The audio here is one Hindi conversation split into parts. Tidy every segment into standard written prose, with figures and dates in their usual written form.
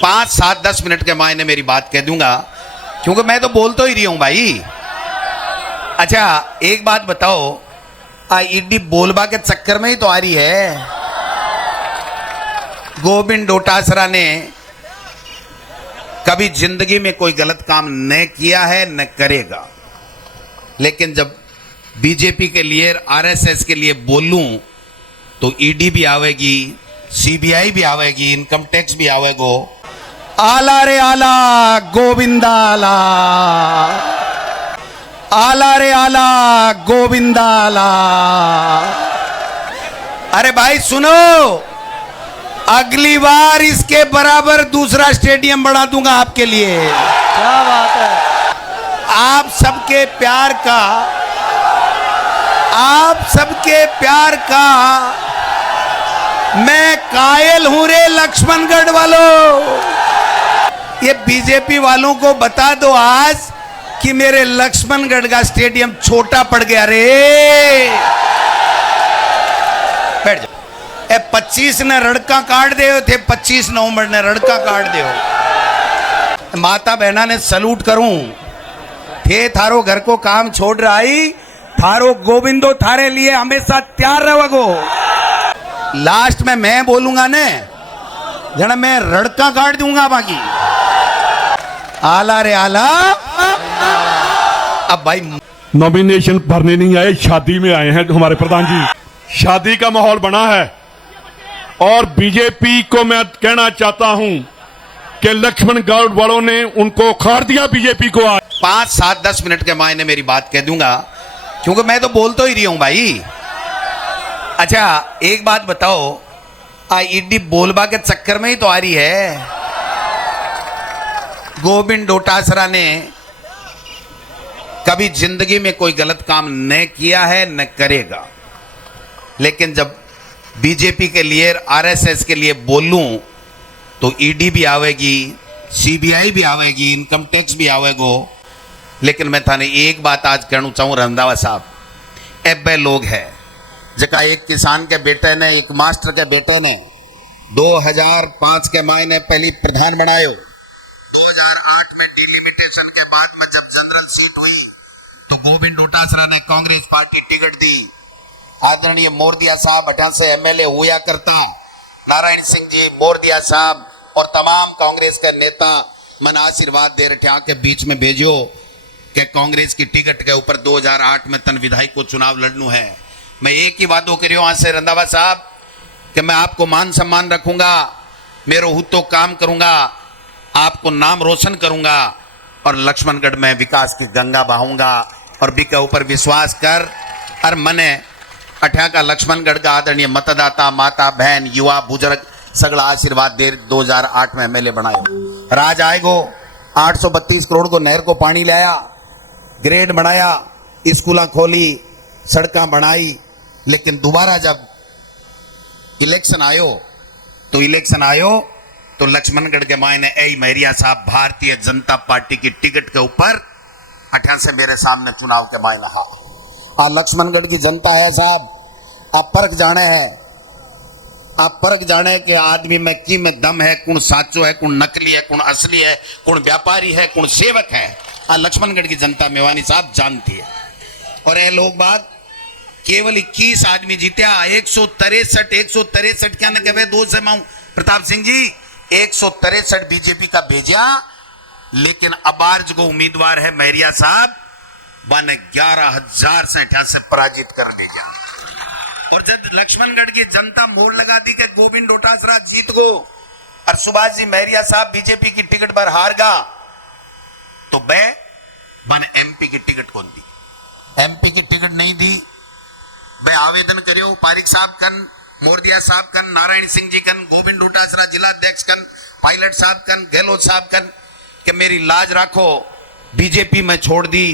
5, 7, 10 मिनट के मायने मेरी बात कह दूंगा, क्योंकि मैं तो बोल तो ही रही हूं भाई। अच्छा एक बात बताओ, ईडी बोलबा के चक्कर में ही तो आ रही है। गोविंद डोटासरा ने कभी जिंदगी में कोई गलत काम न किया है न करेगा, लेकिन जब बीजेपी के लिए आरएसएस के लिए बोलूं तो ईडी भी आवेगी, सीबीआई भी आवेगी, इनकम टैक्स भी आवेगो। आला रे आला गोविंदा आला, आला रे आला गोविंदा आला। अरे भाई सुनो, अगली बार इसके बराबर दूसरा स्टेडियम बना दूंगा आपके लिए। क्या बात है। आप सबके प्यार का, आप सबके प्यार का मैं कायल हूं रे लक्ष्मणगढ़ वालों। ये बीजेपी वालों को बता दो आज कि मेरे लक्ष्मणगढ़ का स्टेडियम छोटा पड़ गया रे। बैठ जाओ। 25 ने रड़का काट दे थे, 25 नवंबर ने रड़का काट दे। माता बहना ने सलूट करूं, थे थारो घर को काम छोड़ रहा आई, थारो गोविंदो थारे लिए हमेशा तैयार रहोगो। लास्ट में मैं बोलूंगा ने जना मैं रड़का काट दूंगा बाकी। आला रे आला। अब भाई नॉमिनेशन भरने नहीं आए, शादी में आए हैं हमारे प्रधान जी। शादी का माहौल बना है और बीजेपी को मैं कहना चाहता हूं कि लक्ष्मणगढ़ वालों ने उनको उखाड़ दिया बीजेपी को। आज 5, 7, 10 मिनट के मायने मेरी बात कह दूंगा, क्योंकि मैं तो बोल तो ही रही हूं भाई। अच्छा एक बात बताओ, ईडी बोलबा के चक्कर में ही तो आ रही है। गोविंद डोटासरा ने कभी जिंदगी में कोई गलत काम न किया है न करेगा, लेकिन जब बीजेपी के लिए आरएसएस के लिए बोलूं तो ईडी भी आवेगी, सीबीआई भी आवेगी, इनकम टैक्स भी आवेगो। लेकिन मैं थाने एक बात आज कहना चाहूं रंधावा साहब, एब्बे लोग है जका एक किसान के बेटे ने, एक मास्टर के बेटे ने 2005 के मायने पहली प्रधान बनायो। 2008 में डिलिमिटेशन के बाद में जब जनरल सीट हुई तो गोविंद डोटासरा ने कांग्रेस पार्टी टिकट दी। आदरणीय मोरदिया साहब अठा से एमएलए हुआ करता, नारायण सिंह जी, मोरदिया साहब और तमाम कांग्रेस के नेता मन आशीर्वाद दे रहे के बीच में भेजो कि कांग्रेस की टिकट के ऊपर 2008 में तन विधायक को चुनाव लड़नू है। मैं एक ही वादो करियो आज से रंधावा साहब कि मैं आपको मान सम्मान रखूंगा, मेरो हूं तो काम करूंगा, आपको नाम रोशन करूंगा और लक्ष्मणगढ़ में विकास की गंगा बहाऊंगा। और भी के ऊपर विश्वास कर, और मने अठा का लक्ष्मणगढ़ का आदरणीय मतदाता, माता बहन, युवा, बुजुर्ग सगला आशीर्वाद दे 2008 में एमएलए बनायो। राज आएगो 832 करोड़ को नहर को पानी लाया, ग्रेड बनाया, स्कूल खोली, सड़क बनाई। लेकिन दोबारा जब इलेक्शन आयो तो लक्ष्मणगढ़ के मायने ए मैरिया साहब भारतीय जनता पार्टी की टिकट के ऊपर अठा से मेरे सामने चुनाव के मायने हा। लक्ष्मणगढ़ की जनता है साहब, आप परख जाने हैं, आप परख जाने कि आदमी में की में दम है, कौन साचो है, कौन नकली है, कौन असली है, कौन व्यापारी है, कौन सेवक है। लक्ष्मणगढ़ की जनता मेवानी साहब जानती है। और ये लोग बात केवल 21 आदमी जीत्या, 163 क्या न कहे दो से माऊ प्रताप सिंह जी 163 बीजेपी का भेजा, लेकिन अबार्ज को उम्मीदवार है मैरिया साहब, वन 11,000 से 88 पराजित कर दिया। और जब लक्ष्मणगढ़ की जनता मोड़ लगा दी कि गोविंद डोटासरा जीत गो और सुभाष जी मैरिया साहब बीजेपी की टिकट पर हार गा, तो वन एमपी की टिकट कौन दी? एमपी की टिकट नहीं दी। मैं आवेदन करियो पारिक साहब कन, मोरदिया साहब कन, नारायण सिंह जी कन, गोविंद डोटासरा जिला अध्यक्ष कन, पायलट साहब कन, गहलोत साहब कन कि मेरी लाज राखो, बीजेपी में छोड़ दी,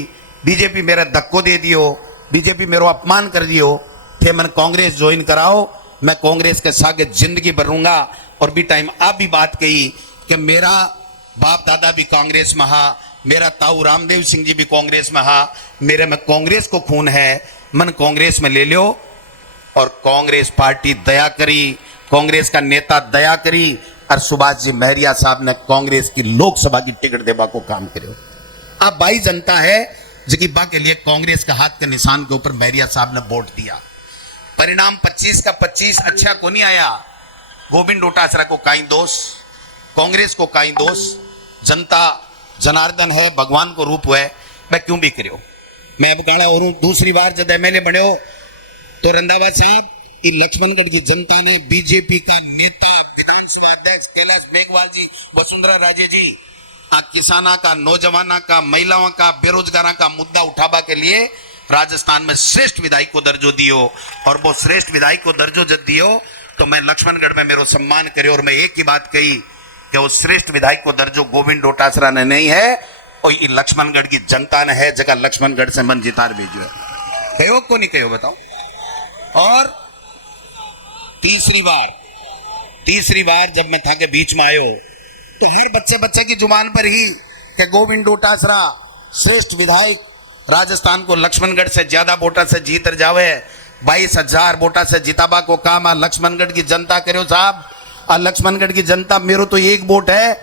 बीजेपी मेरा धक्को दे दियो, बीजेपी मेरा अपमान कर दियो, थे मन कांग्रेस ज्वाइन कराओ, मैं कांग्रेस के सागे जिंदगी भरूंगा। और भी टाइम आप भी बात कही कि मेरा बाप दादा भी कांग्रेस में हा, मेरा ताऊ रामदेव सिंह जी भी कांग्रेस में हा, मेरे में कांग्रेस को खून है, मन कांग्रेस में ले लो। और कांग्रेस पार्टी दया करी, कांग्रेस का नेता दया करी, और सुभाष जी महरिया साहब ने कांग्रेस की लोकसभा की टिकट देवा को काम करो। अब भाई जनता है जिकी बा के लिए कांग्रेस का हाथ के निशान के ऊपर महरिया साहब ने वोट दिया। परिणाम 25 का 25 अच्छा को नहीं आया। गोविंद डोटासरा को काई दोष, कांग्रेस को काई दोष। जनता जनार्दन है, भगवान को रूप है, मैं क्यों भी करो। मैं अब गाड़ा और दूसरी बार जब एमएलए बने हो तो रंधावा साहब ये लक्ष्मणगढ़ की जनता ने बीजेपी का नेता विधानसभा अध्यक्ष कैलाश मेघवाल जी, वसुंधरा राजे जी किसाना का, नौजवाना का, महिलाओं का, बेरोजगारों का मुद्दा उठावा के लिए राजस्थान में श्रेष्ठ विधायक को दर्जो दियो। और वो श्रेष्ठ विधायक को दर्जो जब दियो तो मैं लक्ष्मणगढ़ में मेरो सम्मान करे। और मैं एक ही बात कही कि वो श्रेष्ठ विधायक को दर्जो गोविंद डोटासरा ने नहीं है, और ये लक्ष्मणगढ़ की जनता ने है, जगह लक्ष्मणगढ़ से मन जितार भेजो है। कहो को नहीं कहो बताओ। और तीसरी बार जब मैं था के बीच में आयो तो हर बच्चे की जुबान पर ही कि गोविंद डोटासरा श्रेष्ठ विधायक, राजस्थान को लक्ष्मणगढ़ से ज्यादा वोटा से जीत जावे, 22,000 वोटा से जिताबा को काम लक्ष्मणगढ़ की जनता करो साहब। लक्ष्मणगढ़ की जनता, मेरो तो एक वोट है,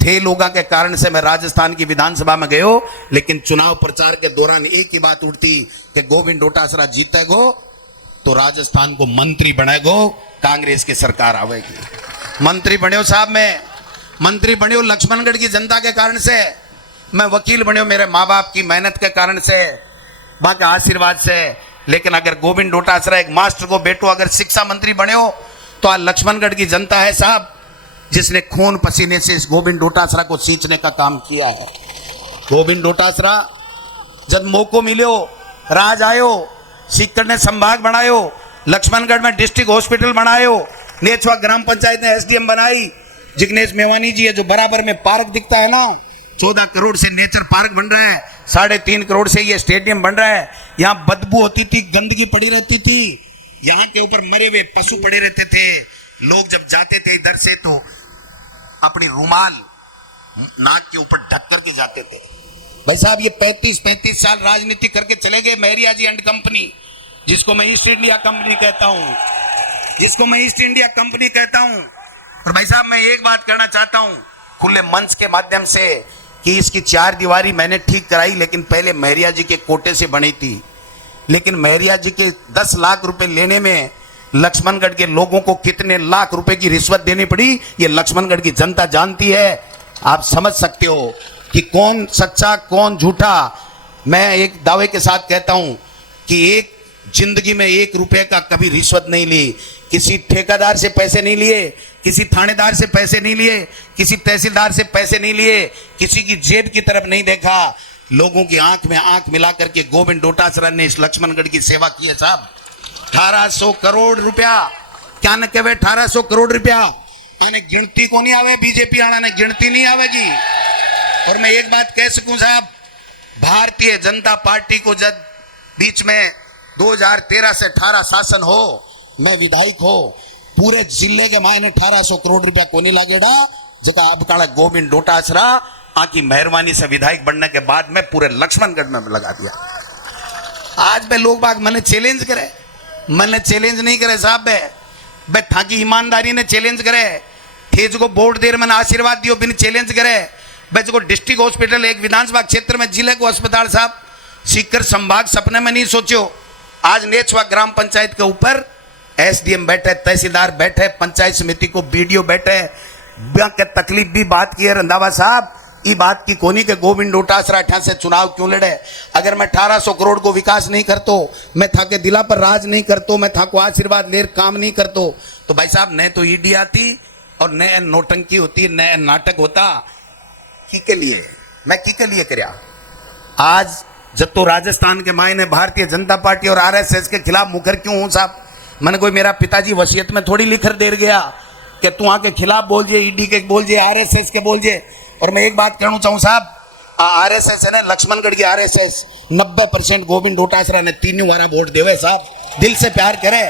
थे लोगों के कारण से मैं राजस्थान की विधानसभा में गयो, लेकिन चुनाव प्रचार के दौरान एक ही बात उठती कि गोविंद डोटासरा जीतेगो तो राजस्थान को मंत्री बनेगो, कांग्रेस की सरकार आवेगी। मंत्री बने साहब, मैं मंत्री बने लक्ष्मणगढ़ की जनता के कारण से, मैं वकील बने मेरे माँ बाप की मेहनत के कारण से, माँ के आशीर्वाद से। लेकिन अगर गोविंद डोटासरा एक मास्टर को बेटो अगर शिक्षा मंत्री बने हो तो आज लक्ष्मणगढ़ की जनता है साहब जिसने खून पसीने से इस गोविंद डोटासरा को सींचने का काम किया है। गोविंद डोटासरा जब मौको मिलो, राज आयो, सीकर ने संभाग बनायो, लक्ष्मणगढ़ में डिस्ट्रिक्ट हॉस्पिटल बनायो, नेचवा ग्राम पंचायत ने एसडीएम बनाई। जिग्नेश मेवानी जी है जो बराबर में पार्क दिखता है ना, 14 करोड़ से नेचर पार्क बन रहा है, 3.5 करोड़ से ये स्टेडियम बन रहा है। यहाँ बदबू होती थी, गंदगी पड़ी रहती थी, यहाँ के ऊपर मरे हुए पशु पड़े रहते थे। लोग जब जाते थे इधर से तो अपनी रुमाल नाक के ऊपर ढक करके जाते थे। भाई साहब ये 35 साल राजनीति करके चले गए महरिया जी एंड कंपनी, जिसको मैं ईस्ट इंडिया कंपनी कहता हूं, और भाई साहब मैं एक बात करना चाहता हूं खुले मंच के माध्यम से कि इसकी 4 दीवारी मैंने ठीक कराई, लेकिन पहले महरिया जी के कोटे से बनी थी। लेकिन महरिया जी के 10 लाख रुपए लेने में लक्ष्मणगढ़ के लोगों को कितने लाख रुपए की रिश्वत देनी पड़ी, ये लक्ष्मणगढ़ की जनता जानती है। आप समझ सकते हो कि कौन सच्चा कौन झूठा। मैं एक दावे के साथ कहता हूं कि एक जिंदगी में 1 रुपए का कभी रिश्वत नहीं ली, किसी ठेकेदार से पैसे नहीं लिए, किसी थानेदार से पैसे नहीं लिए, किसी तहसीलदार से पैसे नहीं लिए, किसी की जेब की तरफ नहीं देखा। लोगों की आंख में आंख मिला करके गोविंद डोटासरा ने इस लक्ष्मणगढ़ की सेवा की है साहब। 1800 करोड़ रुपया, क्या न कहे 1800 करोड़ रुपया आने गिनती को नहीं आवे, बीजेपी आना ने गिनती नहीं आवेगी। और मैं एक बात कह सकूं साहब, भारतीय जनता पार्टी को जब बीच में 2013 से 18 शासन हो, मैं विधायक हो, पूरे जिले के मायने 1800 करोड़ रुपया को नहीं लगेगा, जगह अब काला गोविंद डोटासरा आकी मेहरबानी से विधायक बनने के बाद में पूरे लक्ष्मणगढ़ में लगा दिया। आज में लोग बाग मैंने चैलेंज करे, मैंने चैलेंज नहीं करे साहब, बे थाकी ईमानदारी ने चैलेंज करे, थे जो वोट देर मैंने आशीर्वाद दियो बिन चैलेंज करे। बे जो डिस्ट्रिक्ट हॉस्पिटल एक विधानसभा क्षेत्र में जिले को अस्पताल साहब सीकर संभाग सपने में नहीं सोचो। आज नेचवा ग्राम पंचायत के ऊपर एसडीएम बैठे, तहसीलदार बैठे, पंचायत समिति को बीडीओ बैठे, के तकलीफ भी बात की है रंधावा साहब। ये बात की कोनी के गोविंद डोटासरा ठा से चुनाव क्यों लड़े। अगर मैं 1800 करोड़ को विकास नहीं करतो, मैं था के दिला पर राज नहीं करतो, मैं था को आशीर्वाद लेर काम नहीं करतो, तो भाई साहब न तो ईडी आती और न नोटंकी होती, न नाटक होता। की के लिए मैं की के लिए करया। आज जब तो राजस्थान के मायने भारतीय जनता पार्टी और आरएसएस के खिलाफ मुखर क्यों हूं साहब। मैंने कोई मेरा पिताजी वसीयत में थोड़ी लिखकर दे गया कि तू आके खिलाफ बोल जे, ईडी के बोल जे, आरएसएस के बोल जे। और मैं एक बात कहना चाहूं साहब, आरएसएस है ना, लक्ष्मणगढ़ की आरएसएस 90% गोविंद डोटासरा ने 3 वारा वोट देवे साहब, दिल से प्यार करे।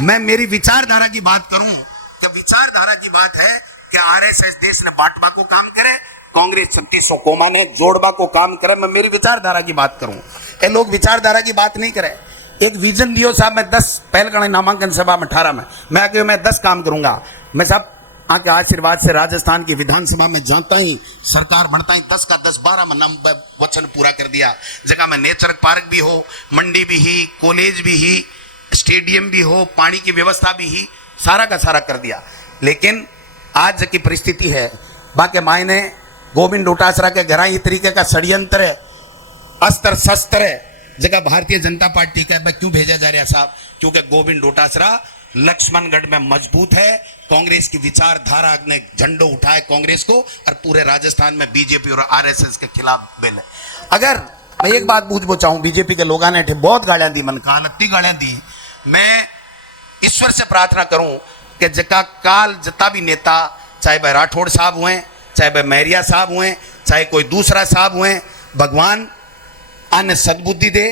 मैं मेरी विचारधारा की बात करूं कि विचारधारा की बात है कि आरएसएस देश ने बांटवा को काम करे, कांग्रेस 3600 कोमा ने जोड़वा को काम करे। मैं मेरी विचारधारा की बात करूं, ये लोग विचारधारा की बात नहीं करे। एक विजन दियो साहब, मैं 10 पहल करना नामांकन सभा में 18 में मैं आके मैं 10 काम करूंगा। मैं साहब आके आशीर्वाद से राजस्थान की विधानसभा में जाता ही सरकार बनता ही 10 का 10 12 में नाम वचन पूरा कर दिया। जगह में नेचर पार्क भी हो, मंडी भी ही, कॉलेज भी ही, स्टेडियम भी हो, पानी की व्यवस्था भी ही, सारा का सारा कर दिया। लेकिन आज की परिस्थिति है बाकी मायने गोविंद डोटासरा के घर ही तरीके का षड्यंत्र है, अस्त्र शस्त्र है। जगह भारतीय जनता पार्टी का भाई क्यों भेजा जा रहा है साहब? क्योंकि गोविंद डोटासरा लक्ष्मणगढ़ में मजबूत है, कांग्रेस की विचारधारा ने झंडो उठाए कांग्रेस को, और पूरे राजस्थान में बीजेपी और आरएसएस के खिलाफ बिल है। अगर मैं एक बात पूछना चाहूं, बीजेपी के लोगों ने बहुत गालियां दी, मन का लगती गालियां दी। मैं ईश्वर से प्रार्थना करूं कि जका काल जितना भी नेता, चाहे वह राठौड़ साहब हुए, चाहे वह मैरिया साहब हुए, चाहे कोई दूसरा साहब हुए, भगवान अन्य सद्बुद्धि दे,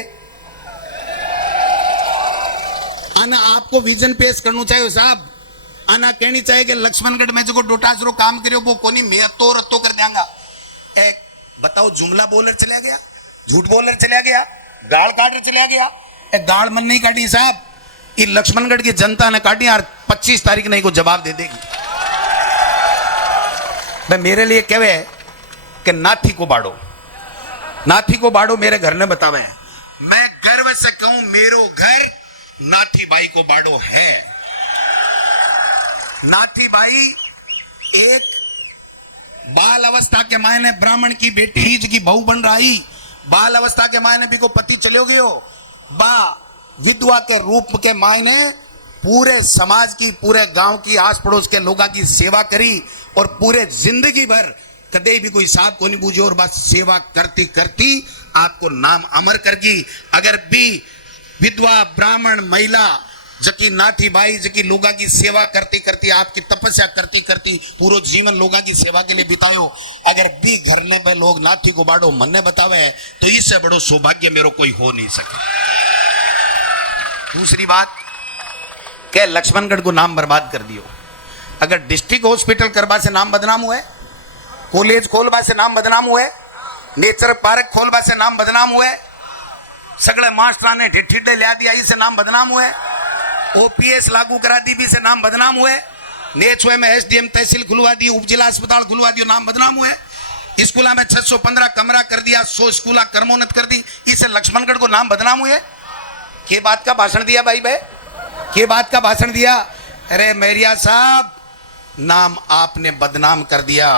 अन्य आपको विजन पेश करना चाहिए साहब। अन्य कहनी चाहिए कि लक्ष्मणगढ़ में जो डोटासरो काम करियो वो कोनी मैं तो रत्तो कर देंगा। एक बताओ, जुमला बोलर चला गया, झूठ बोलर चला गया, गाल काटकर चला गया। एक गाल मन नहीं काटी साहब, ये लक्ष्मणगढ़ की जनता ने काटी और 25 तारीख नहीं को जवाब दे देगी। मैं मेरे लिए कहे कि नाथी को बाड़ो, नाथी को बाड़ो मेरे घर ने बतावे। मैं गर्व से कहूं मेरो घर नाथी बाई को बाड़ो है। नाथी बाई एक बाल अवस्था के मायने ब्राह्मण की बेटी हिज की बहू बन रही, बाल अवस्था के मायने भी को पति चलो गयो, बा विधवा के रूप के मायने पूरे समाज की, पूरे गांव की, आस पड़ोस के लोगों की सेवा करी और पूरे जिंदगी भर कदे भी कोई साहब को नहीं बूझे और बस सेवा करती करती आपको नाम अमर करगी। अगर भी विधवा ब्राह्मण महिला जकी नाथी भाई जकी लोगा की सेवा करती करती, आपकी तपस्या करती करती पूरा जीवन लोगा की सेवा के लिए बितायो, अगर भी घर ने में लोग नाथी को बाड़ो मन ने बतावे तो इससे बड़ो सौभाग्य मेरो कोई हो नहीं सके। दूसरी बात क्या, लक्ष्मणगढ़ को नाम बर्बाद कर दियो। अगर डिस्ट्रिक्ट हॉस्पिटल करवा से नाम बदनाम हुए, कॉलेज खोलवा से नाम बदनाम हुए, नेचर पार्क खोलवा से नाम बदनाम हुए, सगले मास्टर ने ठिठे लिया दिया इसे नाम बदनाम हुए, ओपीएस लागू करा दी भी से नाम बदनाम हुए, नेचुए में एसडीएम तहसील खुलवा दी, उपजिला अस्पताल खुलवा दियो, नाम बदनाम हुए, स्कूल में 615 कमरा कर दिया, 100 स्कूल कर्मोन्नत कर दी, इसे लक्ष्मणगढ़ को नाम बदनाम हुए। के बात का भाषण दिया भाई भाई, के बात का भाषण दिया? अरे मैरिया साहब, नाम आपने बदनाम कर दिया।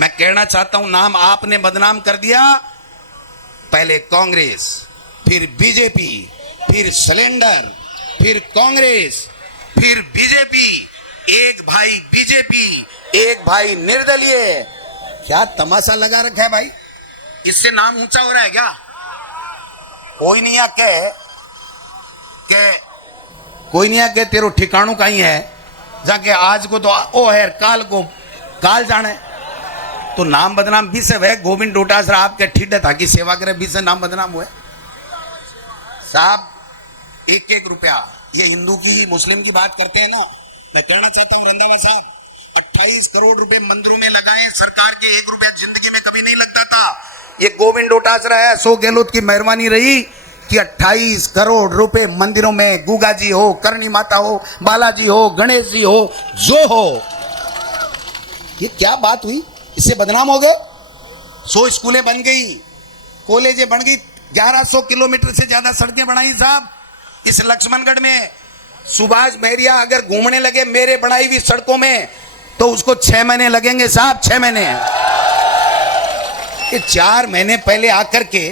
मैं कहना चाहता हूं नाम आपने बदनाम कर दिया। पहले कांग्रेस, फिर बीजेपी, फिर सिलेंडर, फिर कांग्रेस, फिर बीजेपी, एक भाई बीजेपी, एक भाई निर्दलीय। क्या तमाशा लगा रखा है भाई? इससे नाम ऊंचा हो रहा है क्या? कोई नहीं आके कोई नहीं आके तेरो ठिकाणों कहीं है जाके आज को तो ओ है, काल को काल जाने। तो नाम बदनाम भी से वह गोविंद डोटासरा आपके ठीठे था कि सेवा करे भी से नाम बदनाम हुए साहब। 1-1 रुपया ये हिंदू की मुस्लिम की बात करते हैं ना, मैं कहना चाहता हूं रंधावा साहब, 28 करोड़ रुपए मंदिरों में लगाए, सरकार के 1 रुपया जिंदगी में कभी नहीं लगता था। ये गोविंद डोटासरा है, अशोक गहलोत की मेहरबानी रही कि 28 करोड़ रुपए मंदिरों में, गुगा जी हो, करणी माता हो, बालाजी हो, गणेश जी हो, जो हो। ये क्या बात हुई? इससे बदनाम हो गए। 100 स्कूलें बन गई, कॉलेजें बन गई, 1100 किलोमीटर से ज्यादा सड़कें बनाई साहब। इस लक्ष्मणगढ़ में सुभाष मैरिया अगर घूमने लगे मेरे बनाई हुई सड़कों में तो उसको 6 महीने लगेंगे साहब, 6 महीने। ये 4 महीने पहले आकर के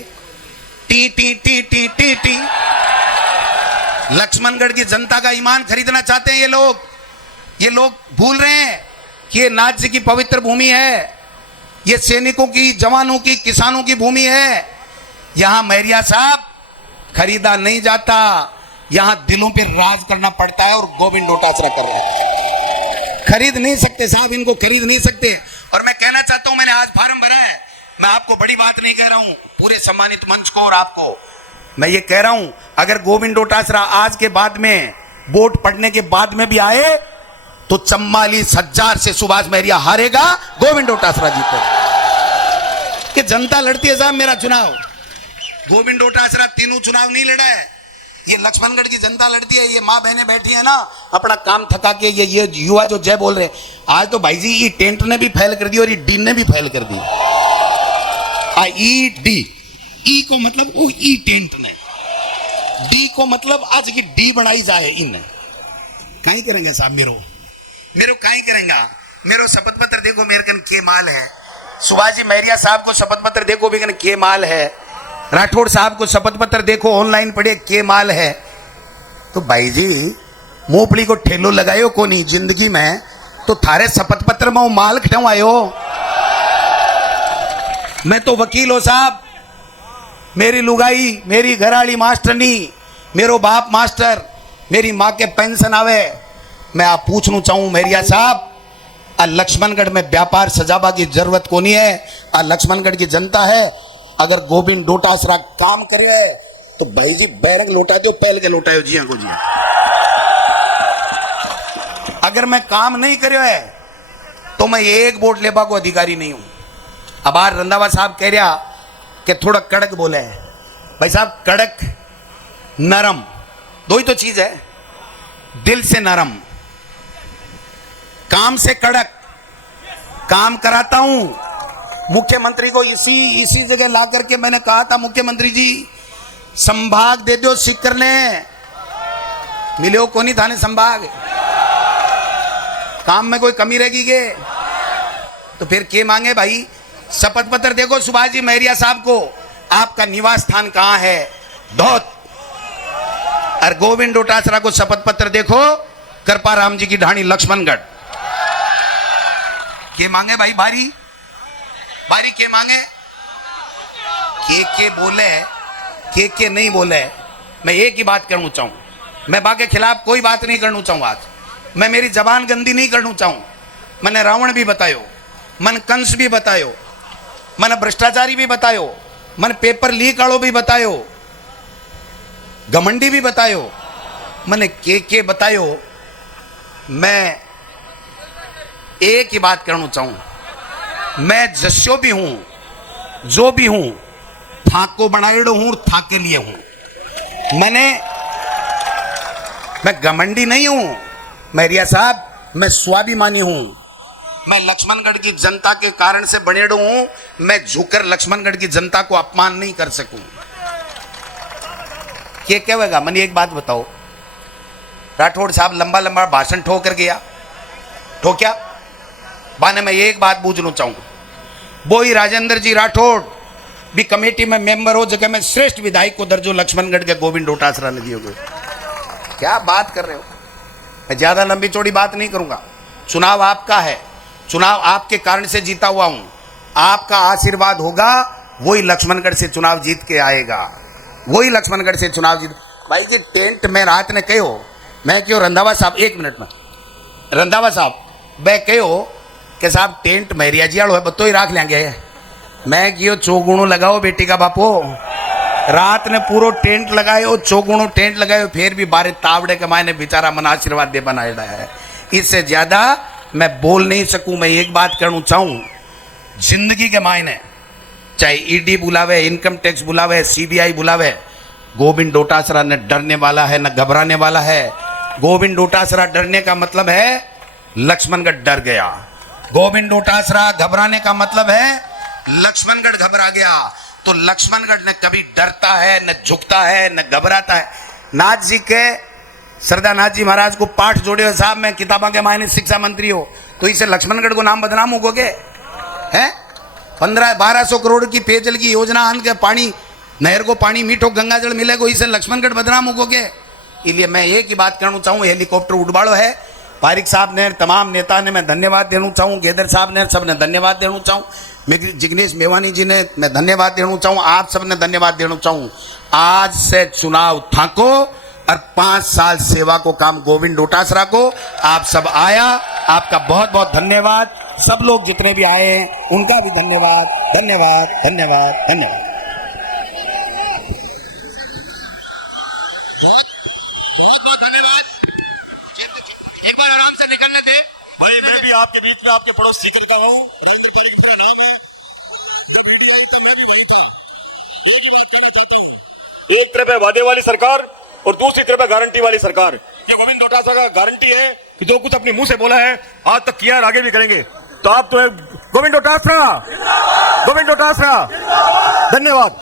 T T T T T T Laxmangarh की जनता का ईमान खरीदना चाहते हैं ये लोग भूल रहे हैं कि ये नाथ जी की पवित्र भूमि है, ये सैनिकों की, जवानों की, किसानों की भूमि है। यहां मैरिया साहब खरीदा नहीं जाता, यहां दिलों पे राज करना पड़ता है और गोविंद डोटासरा कर रहा है। खरीद नहीं सकते साहब, इनको खरीद नहीं सकते। और मैं कहना चाहता हूं, मैंने आज फार्म भरा है, मैं आपको बड़ी बात नहीं कह रहा हूं, पूरे सम्मानित मंच को और आपको मैं ये कह रहा हूं, अगर गोविंद डोटासरा आज के बाद में वोट पड़ने के बाद में भी आए तो 44,000 से सुभाष मैरिया हारेगा, गोविंद डोटासरा जीते। कि जनता लड़ती है साहब मेरा चुनाव। गोविंद डोटासरा तीनों चुनाव नहीं लड़ा है, ये लक्ष्मणगढ़ की जनता लड़ती है, ये माँ बहनें बैठी है ना अपना काम थका के, ये युवा जो जय बोल रहे हैं। आज तो भाई जी ये टेंट ने भी फैल कर दी और ये डी ने भी फैल कर दी। ई डी, ई को मतलब वो ई टेंट ने, डी को मतलब आज की डी बनाई जाए इन कहीं करेंगे साहब मेरो कहीं करेंगे। मेरो शपथ पत्र देखो मेरे कन के माल है, सुभाष जी मैरिया साहब को शपथ पत्र देखो भी कन के माल है, राठौड़ साहब को शपथ पत्र देखो ऑनलाइन पढ़े के माल है। तो भाई जी मूंगफली को ठेलो लगायो को नहीं जिंदगी में, तो थारे शपथ पत्र में वो माल क्यों आयो। मैं तो वकील हो साहब, मेरी लुगाई मेरी घराड़ी मास्टरनी, मेरो बाप मास्टर, मेरी माँ के पेंशन आवे। मैं आप पूछना चाहूं मेरिया साहब, आ लक्ष्मणगढ़ में व्यापार सजावा की जरूरत को नहीं है। आ लक्ष्मणगढ़ की जनता है, अगर गोविंद डोटासरा काम करे है तो भाई जी बैरंग लौटा दो, पहल के लौटायो जिया को जिया। अगर मैं काम नहीं करो है तो मैं एक वोट लेबा को अधिकारी नहीं हूं। अब आज रंधावा साहब कह रहा कि थोड़ा कड़क बोले है, भाई साहब कड़क नरम दो ही तो चीज है, दिल से नरम, काम से कड़क। काम कराता हूं मुख्यमंत्री को इसी जगह ला करके मैंने कहा था, मुख्यमंत्री जी संभाग दे दो सिक्कर ने, मिले को नहीं थाने संभाग, काम में कोई कमी रहेगी के तो फिर के मांगे भाई। शपथ पत्र देखो सुभाष जी मैरिया साहब को, आपका निवास स्थान कहां है, धौत। और गोविंद डोटासरा को शपथ पत्र देखो, कृपा राम जी की ढाणी लक्ष्मणगढ़। के मांगे भाई बारी बारी के मांगे, के बोले के नहीं बोले। मैं एक ही बात करना चाहूं, मैं बाकी खिलाफ कोई बात नहीं करना चाहूं। आज मैं मेरी जबान गंदी नहीं करना चाहूं। मैंने रावण भी बतायो, मन कंस भी बतायो, मन भ्रष्टाचारी भी बतायो, मन पेपर लीक वालों भी बतायो, घमंडी भी बतायो, मैंने के बतायो। मैं एक ही बात करना चाहूं, मैं जस्यो भी हूं जो भी हूं, थाक को बनाएड़ो हूं, थाक के लिए हूं। मैं घमंडी नहीं हूं मैरिया साहब, मैं स्वाभिमानी हूं। मैं लक्ष्मणगढ़ की जनता के कारण से बनेड़ो हूं, मैं झुककर लक्ष्मणगढ़ की जनता को अपमान नहीं कर सकूं। क्या कहेगा मैंने एक बात बताओ, राठौड़ साहब लंबा लंबा भाषण ठोक कर गया, ठोक्या बाने मैं एक बात पूछना चाहूंगा, वो ही राजेंद्र जी राठौड़ भी कमेटी में मेंबर हो, जगह में श्रेष्ठ विधायक को दर्जो लक्ष्मणगढ़ के गोविंद डोटासरा ने दिए। क्या बात कर रहे हो। मैं ज्यादा लंबी चौड़ी बात नहीं करूंगा। चुनाव आपका है, चुनाव आपके कारण से जीता हुआ हूं, आपका आशीर्वाद होगा वही लक्ष्मणगढ़ से चुनाव जीत के आएगा, वही लक्ष्मणगढ़ से चुनाव जीत। भाई जी टेंट में रात ने कहो, मैं क्यों रंधावा साहब एक मिनट में, रंधावा साहब मैं कहो कि साहब टेंट मैरिया जी आड़ो है बत्तो ही राख लेंगे। मैं क्यों चौगुणों लगाओ बेटी का बापो, रात ने पूरा टेंट लगायो, चौगुणों टेंट लगायो, फिर भी बारे तावड़े के मायने बेचारा मन आशीर्वाद दे बनाया है। इससे ज्यादा मैं बोल नहीं सकूं। मैं एक बात करना चाहूं, जिंदगी के मायने चाहे ईडी बुलावे, इनकम टैक्स बुलावे, सीबीआई बुलावे, गोविंद डोटासरा न डरने वाला है न घबराने वाला है। गोविंद डोटासरा डरने का मतलब है लक्ष्मणगढ़ डर गया, गोविंद डोटासरा घबराने का मतलब है लक्ष्मणगढ़ घबरा गया। तो लक्ष्मणगढ़ न कभी डरता है, न झुकता है, न घबराता है। नाथ जी के सरदार नाथ जी महाराज को पाठ जोड़े हो साहब, मैं किताबों के मायने शिक्षा मंत्री हो, तो इसे लक्ष्मणगढ़ को नाम बदनाम होगोगे हैं। 1500-1200 करोड़ की पेयजल की योजना आन के पानी, नहर को पानी मीठो गंगा जल मिलेगो, इसे लक्ष्मणगढ़ बदनाम होगोगे। इसलिए मैं एक ही बात कहना चाहूँ, हेलीकॉप्टर उड़बाड़ो है। पारिक साहब ने, तमाम नेता ने मैं धन्यवाद देना चाहूँ, गेदर साहब ने, सब ने धन्यवाद देना चाहूँ, जिग्नेश मेवानी जी ने मैं धन्यवाद देना चाहूँ, आप सब ने धन्यवाद देना चाहूँ। आज से चुनाव थाको और 5 साल सेवा को काम गोविंद डोटासरा को। आप सब आया, आपका बहुत बहुत धन्यवाद। सब लोग जितने भी आए हैं उनका भी धन्यवाद, धन्यवाद, धन्यवाद, धन्यवाद। बहुत बहुत धन्यवाद। एक बार आराम से निकलने दे भाई। मैं भी आपके बीच में आपके पड़ोस से करता हूँ, राजेंद्र पारिक मेरा नाम है। जब मीडिया तब मैं भी वही था। एक ही बात कहना चाहता हूँ, एक तरफ है वादे वाली सरकार और दूसरी तरफ है गारंटी वाली सरकार। ये गोविंद डोटासरा का गारंटी है कि जो कुछ अपने मुंह से बोला है आज तक किया और आगे भी करेंगे। तो आप तो गोविंद डोटासरा, गोविंद डोटासरा, धन्यवाद।